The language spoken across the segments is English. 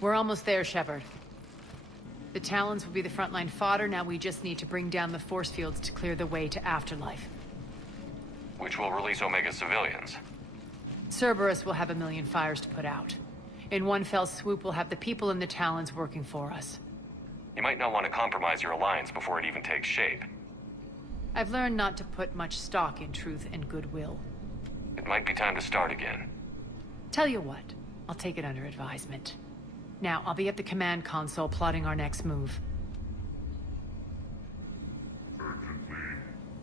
We're almost there, Shepard. The Talons will be the frontline fodder, now we just need to bring down the force fields to clear the way to Afterlife. Which will release Omega civilians. Cerberus will have a million fires to put out. In one fell swoop, we'll have the people in the Talons working for us. You might not want to compromise your alliance before it even takes shape. I've learned not to put much stock in truth and goodwill. It might be time to start again. Tell you what, I'll take it under advisement. Now, I'll be at the command console plotting our next move. Urgently,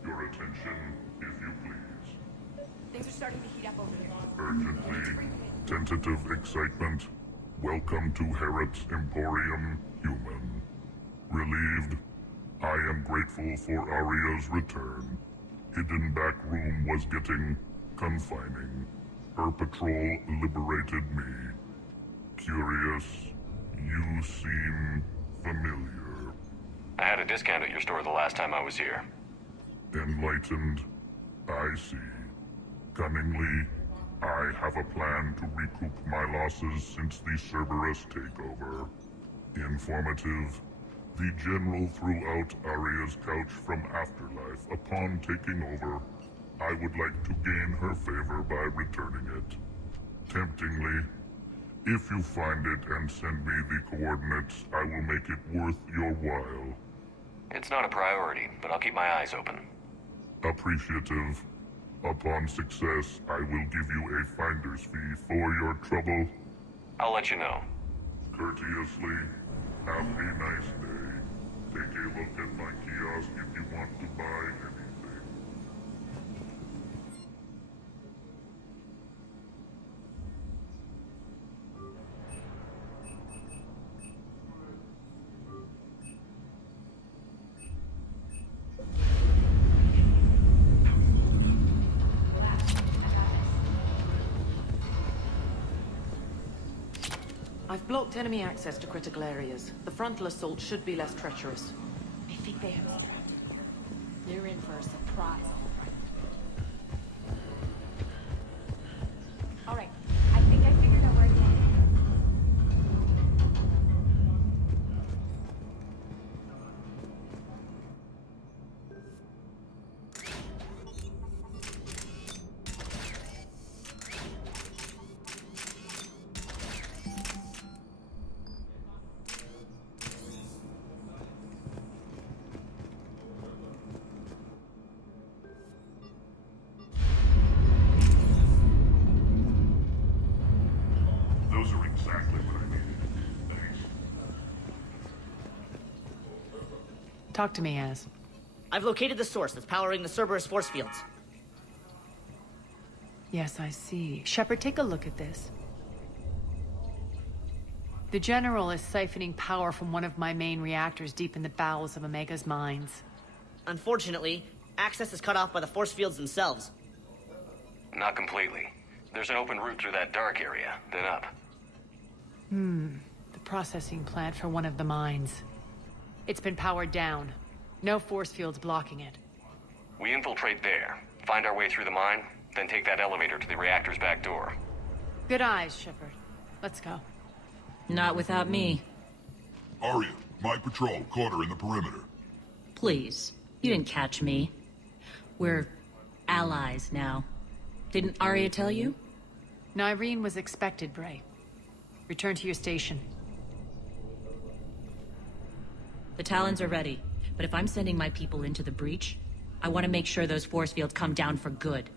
your attention, if you please. Things are starting to heat up over here. Urgently, tentative excitement. Welcome to Herod's Emporium, human. Relieved, I am grateful for Aria's return. Hidden back room was getting confining. Her patrol liberated me. Curious, you seem familiar. I had a discount at your store the last time I was here. Enlightened, I see. Cunningly, I have a plan to recoup my losses since the Cerberus takeover. Informative, the General threw out Aria's couch from Afterlife upon taking over. I would like to gain her favor by returning it. Temptingly, if you find it and send me the coordinates, I will make it worth your while. It's not a priority, but I'll keep my eyes open. Appreciative. Upon success, I will give you a finder's fee for your trouble. I'll let you know. Courteously, have a nice day. Take a look at my kiosk if you want to buy anything. I've blocked enemy access to critical areas. The frontal assault should be less treacherous. I think they have us trapped. They're in for a surprise. All right, I think I figured out where the enemy is. Those are exactly what I needed. Thanks. Talk to me, Az. I've located the source that's powering the Cerberus force fields. Yes, I see. Shepard, take a look at this. The General is siphoning power from one of my main reactors deep in the bowels of Omega's mines. Unfortunately, access is cut off by the force fields themselves. Not completely. There's an open route through that dark area, then up. The processing plant for one of the mines. It's been powered down. No force fields blocking it. We infiltrate there, find our way through the mine, then take that elevator to the reactor's back door. Good eyes, Shepard. Let's go. Not without me. Aria, my patrol caught her in the perimeter. Please. You didn't catch me. We're allies now. Didn't Arya tell you? Nyreen was expected, Bray. Return to your station. The Talons are ready, but if I'm sending my people into the breach, I want to make sure those force fields come down for good.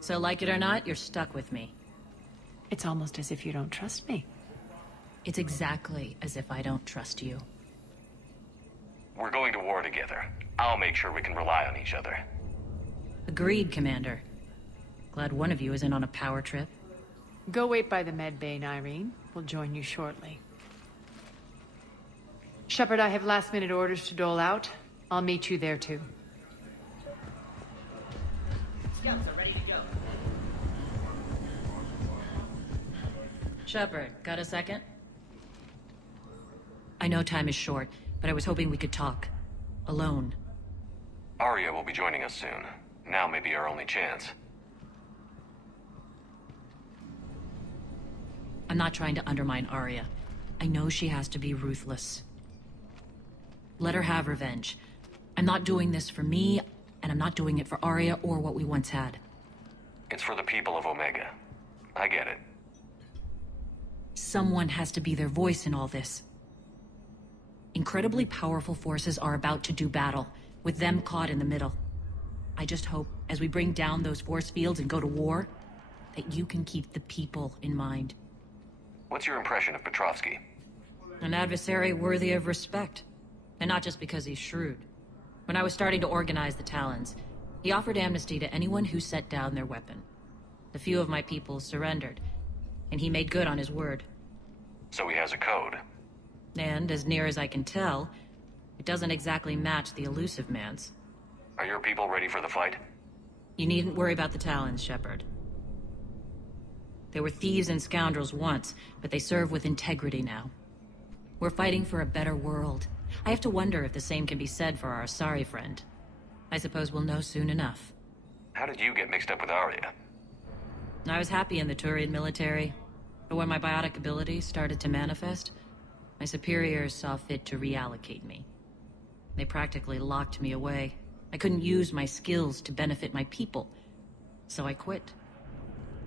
So like it or not, you're stuck with me. It's almost as if you don't trust me. It's exactly as if I don't trust you. We're going to war together. I'll make sure we can rely on each other. Agreed, Commander. Glad one of you isn't on a power trip. Go wait by the med bay, Nyreen. We'll join you shortly. Shepard, I have last-minute orders to dole out. I'll meet you there, too. Scouts are ready to go. Shepard, got a second? I know time is short, but I was hoping we could talk. Alone. Arya will be joining us soon. Now may be our only chance. I'm not trying to undermine Arya. I know she has to be ruthless. Let her have revenge. I'm not doing this for me, and I'm not doing it for Arya or what we once had. It's for the people of Omega. I get it. Someone has to be their voice in all this. Incredibly powerful forces are about to do battle, with them caught in the middle. I just hope, as we bring down those force fields and go to war, that you can keep the people in mind. What's your impression of Petrovsky? An adversary worthy of respect. And not just because he's shrewd. When I was starting to organize the Talons, he offered amnesty to anyone who set down their weapon. A few of my people surrendered, and he made good on his word. So he has a code. And, as near as I can tell, it doesn't exactly match the elusive man's. Are your people ready for the fight? You needn't worry about the Talons, Shepard. They were thieves and scoundrels once, but they serve with integrity now. We're fighting for a better world. I have to wonder if the same can be said for our Asari friend. I suppose we'll know soon enough. How did you get mixed up with Arya? I was happy in the Turian military, but when my biotic abilities started to manifest, my superiors saw fit to reallocate me. They practically locked me away. I couldn't use my skills to benefit my people, so I quit.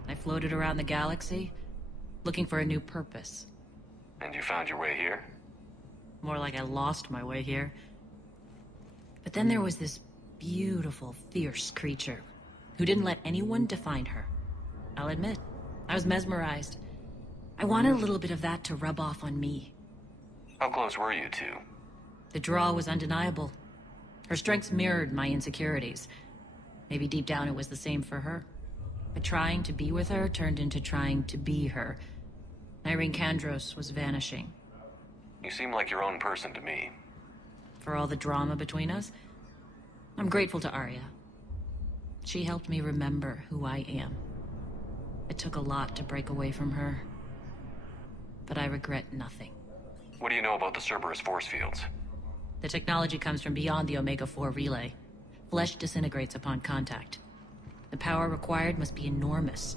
I floated around the galaxy, looking for a new purpose. And you found your way here? More like I lost my way here. But then there was this beautiful, fierce creature who didn't let anyone define her. I'll admit, I was mesmerized. I wanted a little bit of that to rub off on me. How close were you two? The draw was undeniable. Her strengths mirrored my insecurities. Maybe deep down it was the same for her. But trying to be with her turned into trying to be her. Irene Kandros was vanishing. You seem like your own person to me. For all the drama between us, I'm grateful to Arya. She helped me remember who I am. It took a lot to break away from her, but I regret nothing. What do you know about the Cerberus force fields? The technology comes from beyond the Omega-4 relay. Flesh disintegrates upon contact. The power required must be enormous.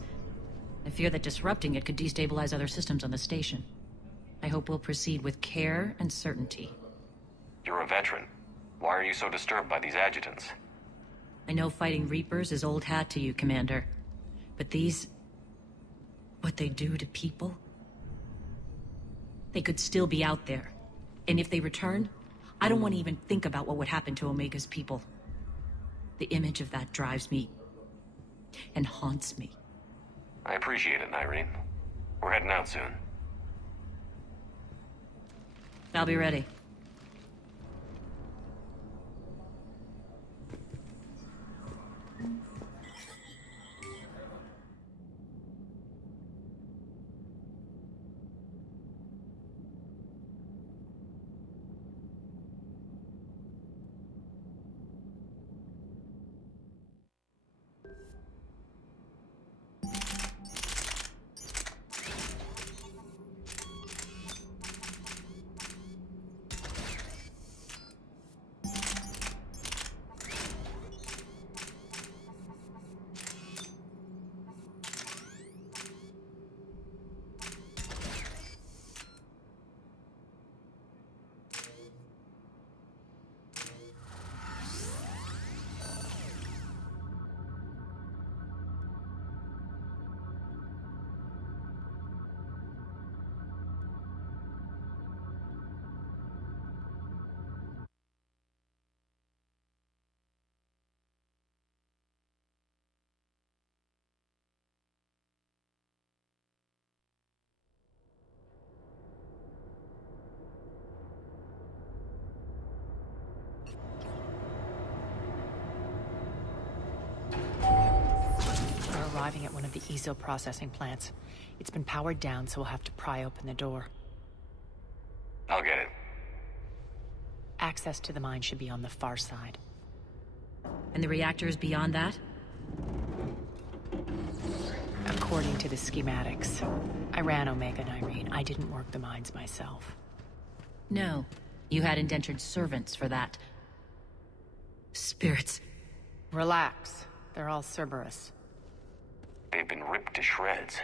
I fear that disrupting it could destabilize other systems on the station. I hope we'll proceed with care and certainty. You're a veteran. Why are you so disturbed by these adjutants? I know fighting Reapers is old hat to you, Commander. But these... what they do to people? They could still be out there. And if they return, I don't want to even think about what would happen to Omega's people. The image of that drives me... and haunts me. I appreciate it, Irene. We're heading out soon. I'll be ready. Arriving at one of the ESO processing plants. It's been powered down, so we'll have to pry open the door. I'll get it. Access to the mine should be on the far side. And the reactors beyond that? According to the schematics. I ran Omega and Irene. I didn't work the mines myself. No. You had indentured servants for that. Spirits. Relax. They're all Cerberus. They've been ripped to shreds.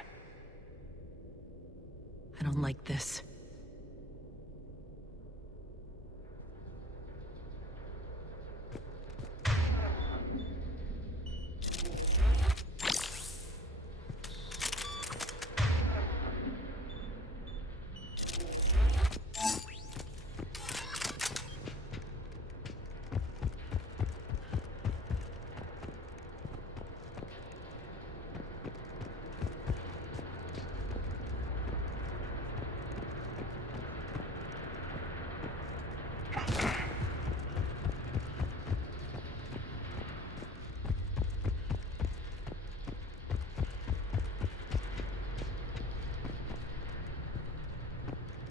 I don't like this.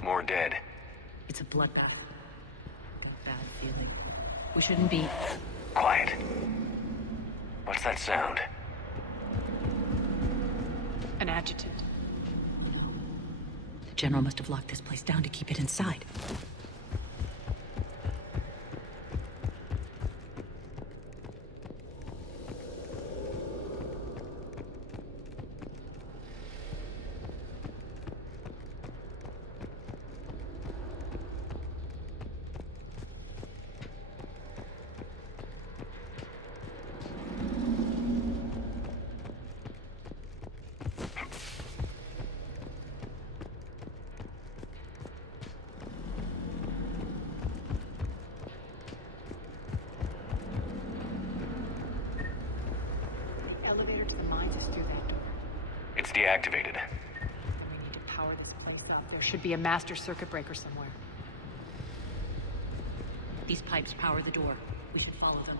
More dead. It's a bloodbath. Got a bad feeling. We shouldn't be... Quiet. What's that sound? An adjutant. The General must have locked this place down to keep it inside. Elevator to the mines is through that door. It's deactivated. We need to power this place up. There should be a master circuit breaker somewhere. These pipes power the door. We should follow them.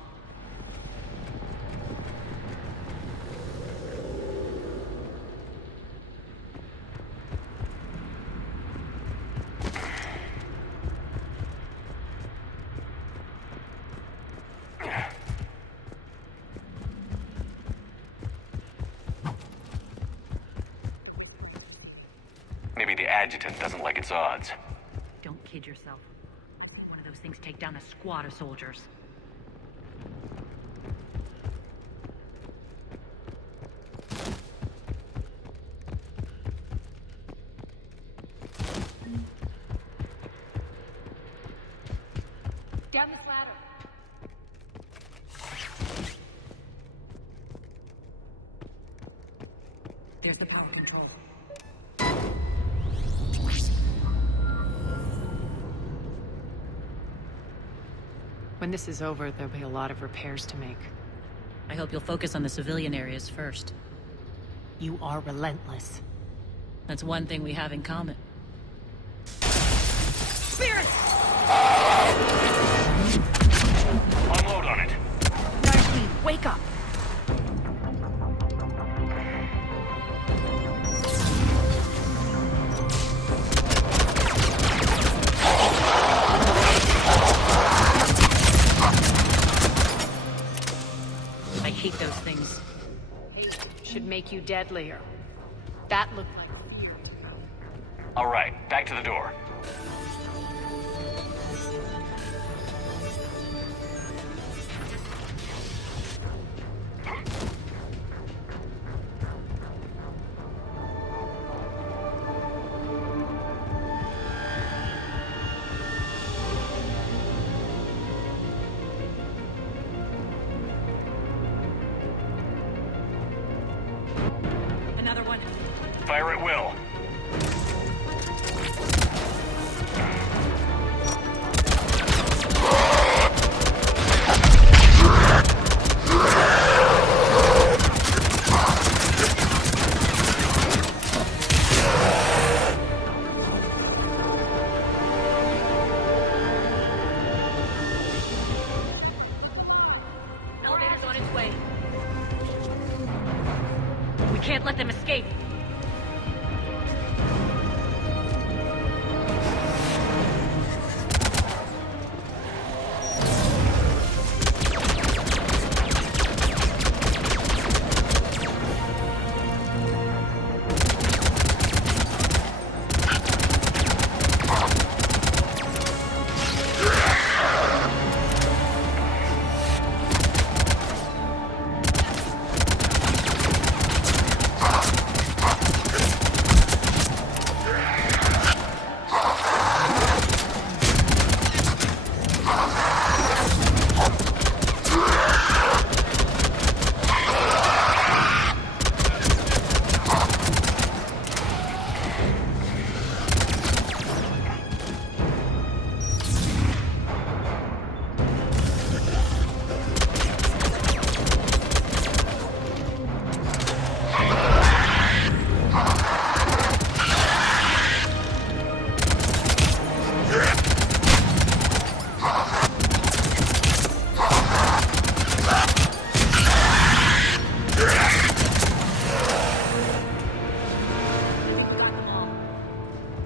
Maybe the adjutant doesn't like its odds. Don't kid yourself. One of those things take down a squad of soldiers. Down this ladder. There's the power control. When this is over, there'll be a lot of repairs to make. I hope you'll focus on the civilian areas first. You are relentless. That's one thing we have in common. Unload on it. Darlene, wake up! I hate those things. Hate should make you deadlier. That looked like fear. All right, back to the door. Another one. Fire at will.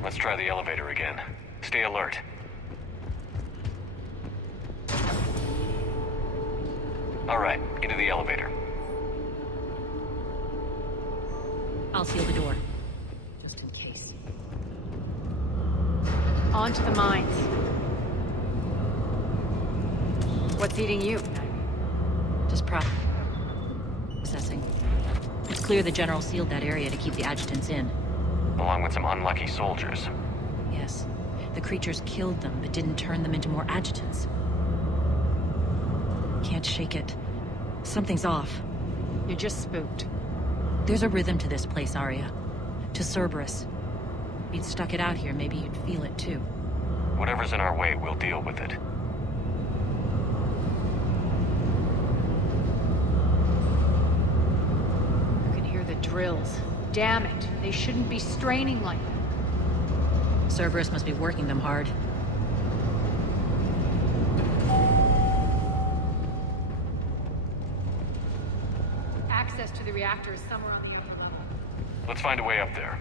Let's try the elevator again. Stay alert. Alright, into the elevator. I'll seal the door. Just in case. On to the mines. What's eating you? Just processing. It's clear the General sealed that area to keep the adjutants in. Along with some unlucky soldiers. Yes. The creatures killed them, but didn't turn them into more adjutants. Can't shake it. Something's off. You're just spooked. There's a rhythm to this place, Arya. To Cerberus. If you'd stuck it out here, maybe you'd feel it too. Whatever's in our way, we'll deal with it. You can hear the drills. Damn it. They shouldn't be straining like that. Cerberus must be working them hard. Access to the reactor is somewhere on the other level. Let's find a way up there.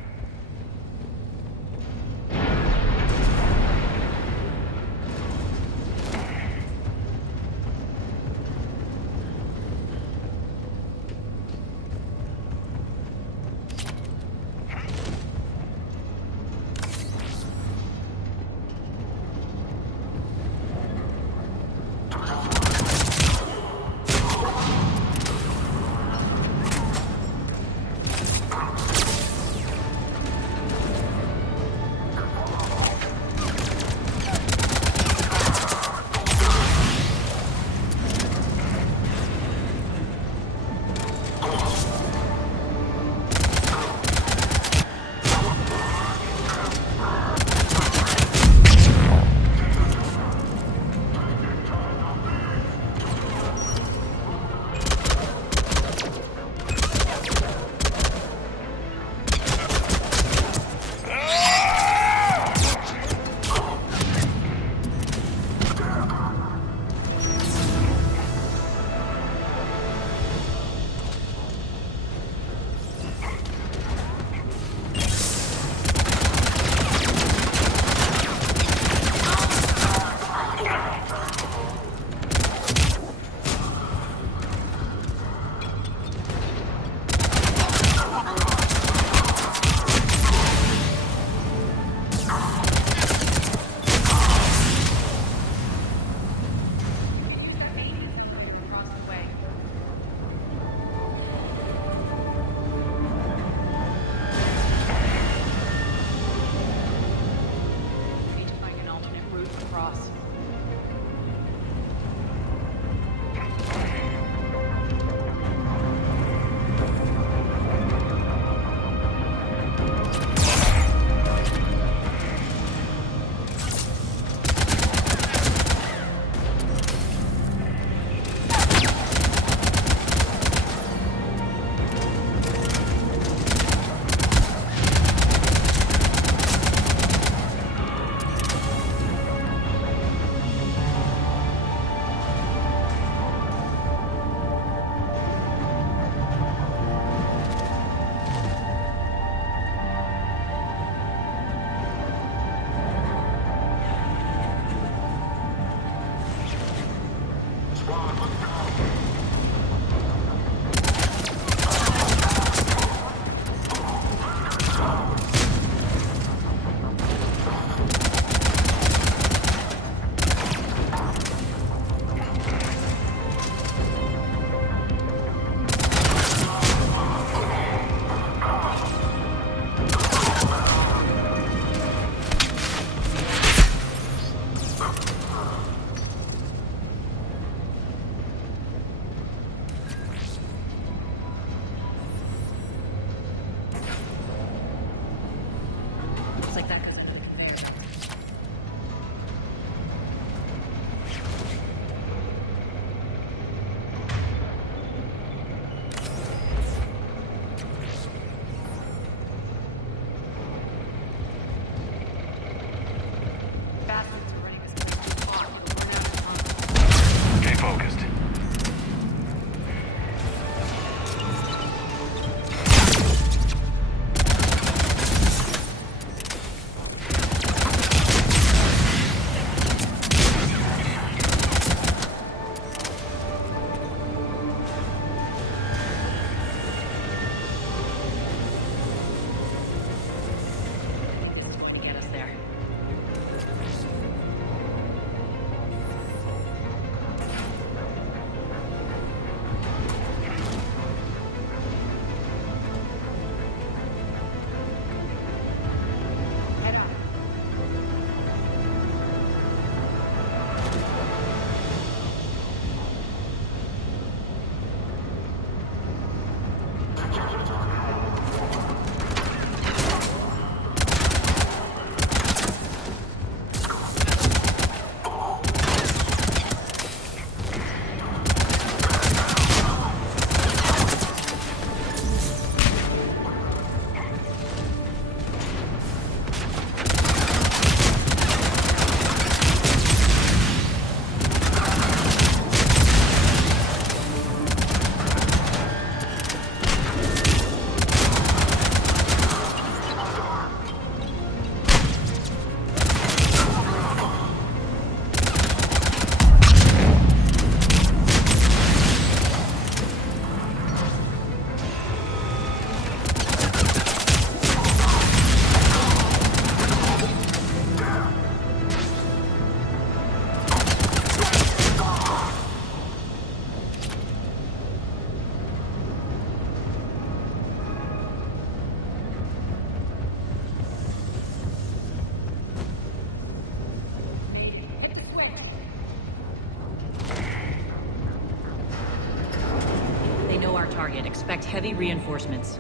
expect heavy reinforcements.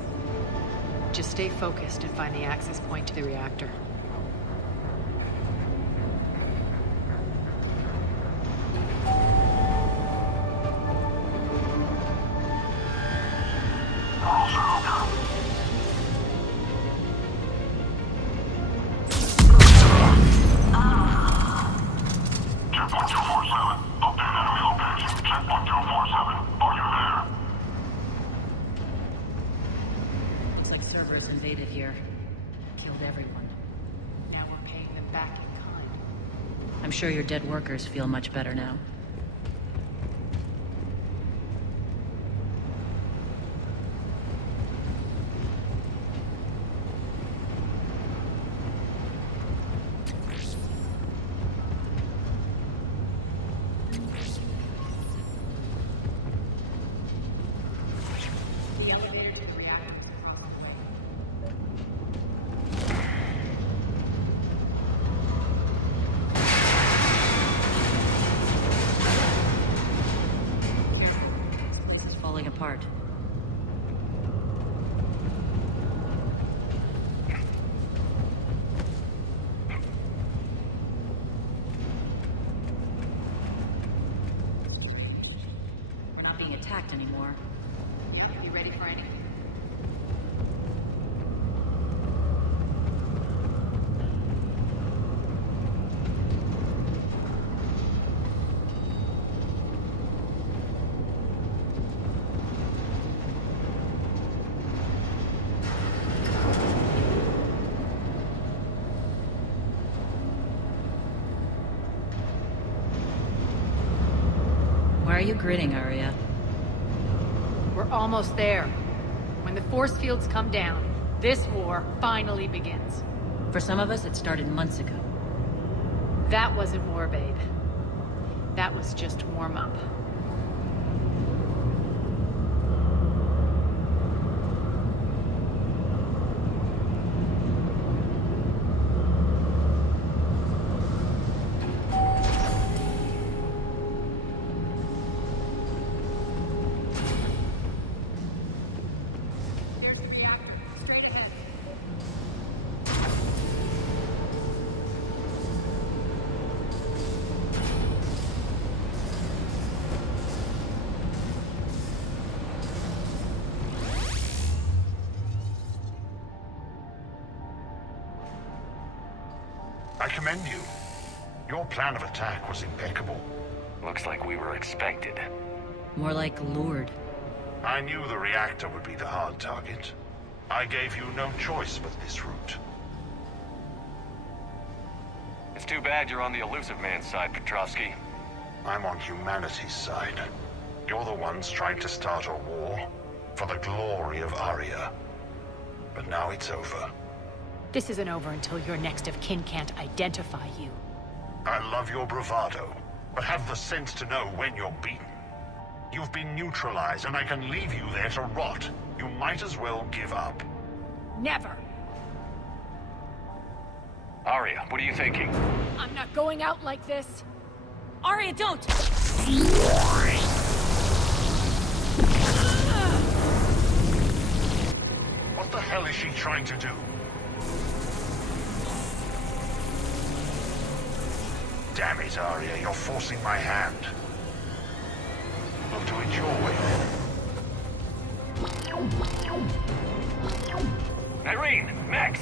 Just stay focused and find the access point to the reactor. Looks like servers invaded here. Killed everyone. Now we're paying them back in kind. I'm sure your dead workers feel much better now. The elevator to the reactor. It's falling apart. We're not being attacked anymore. You ready for anything? Why are you grinning, Arya? We're almost there. When the force fields come down, this war finally begins. For some of us, it started months ago. That wasn't war, babe. That was just warm-up. I commend you. Your plan of attack was impeccable. Looks like we were expected. More like lured. I knew the reactor would be the hard target. I gave you no choice but this route. It's too bad you're on the elusive man's side, Petrovsky. I'm on humanity's side. You're the ones trying to start a war for the glory of Arya. But now it's over. This isn't over until your next of kin can't identify you. I love your bravado, but have the sense to know when you're beaten. You've been neutralized, and I can leave you there to rot. You might as well give up. Never! Arya, what are you thinking? I'm not going out like this! Arya, don't! What the hell is she trying to do? Damn it, Arya, you're forcing my hand. We'll do it your way, then. Irene! Max!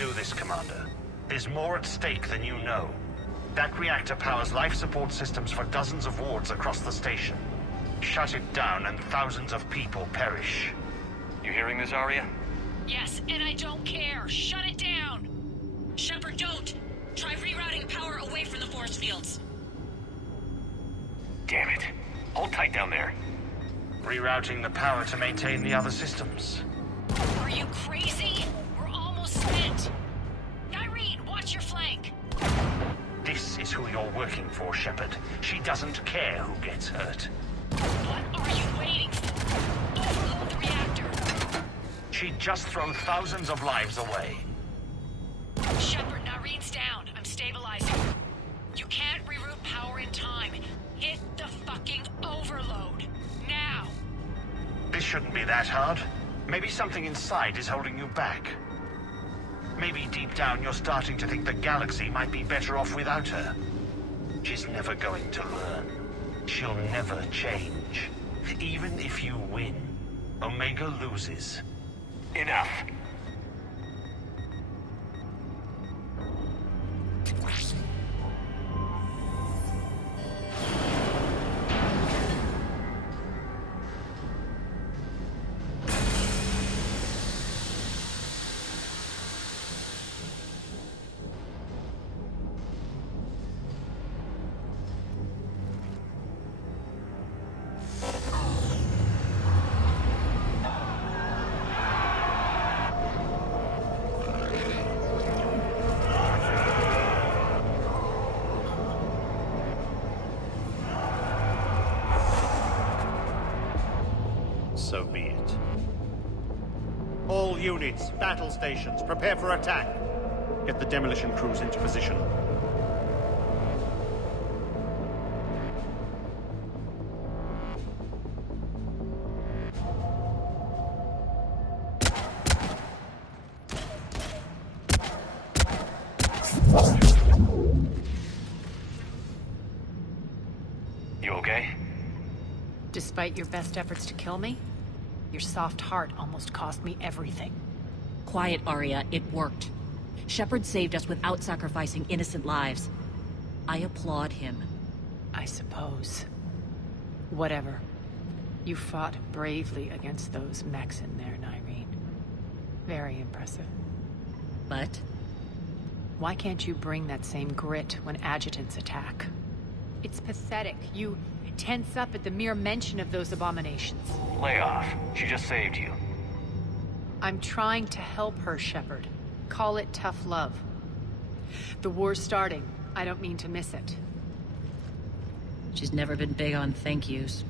do this, Commander. There's more at stake than you know. That reactor powers life support systems for dozens of wards across the station. Shut it down and thousands of people perish. You hearing this, Arya? Yes, and I don't care. Shut it down! Shepard, don't! Try rerouting power away from the force fields. Damn it. Hold tight down there. Rerouting the power to maintain the other systems. Are you crazy? We're almost spent. Irene, watch your flank. This is who you're working for, Shepard. She doesn't care who gets hurt. What are you waiting for? Overload the reactor. She'd just throw thousands of lives away. Shepard, Irene's down. I'm stabilizing. You can't reroute power in time. Hit the fucking overload. Now! This shouldn't be that hard. Maybe something inside is holding you back. Maybe deep down you're starting to think the galaxy might be better off without her. She's never going to learn. She'll never change. Even if you win, Omega loses. Enough. So be it. All units, battle stations, prepare for attack. Get the demolition crews into position. You okay? Despite your best efforts to kill me, your soft heart almost cost me everything. Quiet, Arya. It worked. Shepard saved us without sacrificing innocent lives. I applaud him. I suppose. Whatever. You fought bravely against those mechs in there, Irene. Very impressive. But Why can't you bring that same grit when adjutants attack? It's pathetic. You tense up at the mere mention of those abominations. Lay off. She just saved you. I'm trying to help her, Shepard. Call it tough love. The war's starting. I don't mean to miss it. she's never been big on thank yous.